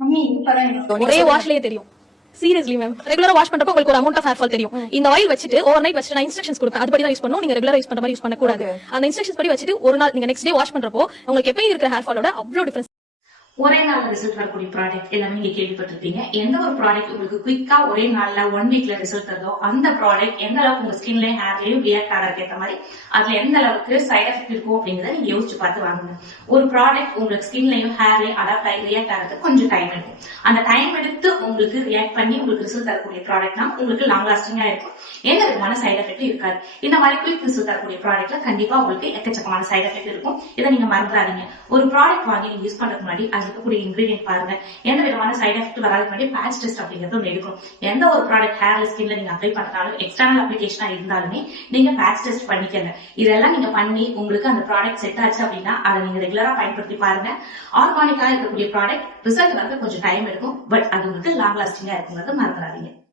ஒரே வாஷ்லயே தெரியும். Seriously ma'am, ரெகுலரா வாஷ் பண்றப்ப உங்களுக்கு ஒரு அமௌண்ட் ஆஃப் ஹேர் ஃபால் தெரியும். இந்த ஆயில் வச்சிட்டு ஓவர் நைட் வச்சிட்டு நான் இன்ஸ்ட்ரக்ஷன்ஸ் கொடுப்பேன், அதுபடி தான் யூஸ் பண்ணணும். நீங்க ரெகுலரா யூஸ் பண்ற மாதிரி யூஸ் பண்ண கூடாது. அந்த இன்ஸ்ட்ரக்ஷன்ஸ் படி வச்சிட்டு ஒரு நாள் நீங்க நெக்ஸ்ட் டே வாஷ் பண்றப்போ உங்களுக்கு எப்பயும் இருக்கிற ஹேர் ஃபாலோட அவ்வளவு டிஃபரன்ஸ். ஒரே நாள்ல ரிசல்ட் வரக்கூடிய ப்ராடக்ட் எல்லாமே நீங்க கேள்விப்பட்டிருப்பீங்க. எந்த ஒரு ப்ராடக்ட் உங்களுக்கு குயிக்கா ஒரே நாள்ல 1 வீக்ல ரிசல்ட் தருதோ அந்த ப்ராடக்ட் எந்த அளவுக்கு உங்க ஸ்கின்லயும் ஹேர்லயும் ரியாக்ட் ஆகிறதுக்கு ஏற்ற மாதிரி அதுல எந்த அளவுக்கு சைட் எஃபெக்ட் இருக்கும் அப்படிங்கறத நீங்க யோசிச்சு பார்த்து வாங்குங்க. ஒரு ப்ராடக்ட் உங்களுக்கு ஸ்கின்லயும் ஹேர்லயும் அடாப்ட் ஆகி ரியாக்ட் ஆகிறதுக்கு கொஞ்சம் டைம் எடுக்கும். அந்த டைம் எடுத்து உங்களுக்கு ரியாக்ட் பண்ணி உங்களுக்கு ரிசல்ட் தரக்கூடிய ப்ராடக்ட்னா உங்களுக்கு லாங் லாஸ்டிங்கா இருக்கும், எந்த விதமான சைட் எஃபெக்டும் இருக்காது. இந்த மாதிரி குயிக் ரிசல்ட் தரக்கூடிய ப்ராடக்ட்ல கண்டிப்பா உங்களுக்கு எக்கச்சக்கமான சைட் எஃபெக்ட் இருக்கும். இதை நீங்க மறந்துடாதீங்க. ஒரு ப்ராடக்ட் வாங்கி நீங்க யூஸ் பண்றதுக்கு முன்னாடி அதுல இருக்கக்கூடிய இன்கிரீடியன்ட் பாருங்க, எந்த விதமான சைட் எஃபெக்ட் வராதுக்கு முன்னாடி பேட்ச் டெஸ்ட் அப்படிங்கிறது ஒன்று எடுக்கணும். எந்த ஒரு ப்ராடக்ட் ஹேர்ல ஸ்கின்ல நீங்க அப்ளை பண்றாலும் எக்ஸ்டர்னல் அப்ளிகேஷனா இருந்தாலுமே நீங்க பேட்ச் டெஸ்ட் பண்ணிக்கங்க. இதெல்லாம் நீங்க பண்ணி உங்களுக்கு அந்த ப்ராடக்ட் செட் ஆச்சு அப்படின்னா அதை நீங்க ரெகுலரா பயன்படுத்தி பாருங்க. ஆர்கானிக்கா இருக்கக்கூடிய ப்ராடக்ட் ரிசல்ட் வந்து கொஞ்சம் டைம் எடுக்கும், பட் அது உங்களுக்கு லாங் லாஸ்டிங்கா இருக்குங்கிறது மறந்துடாதீங்க.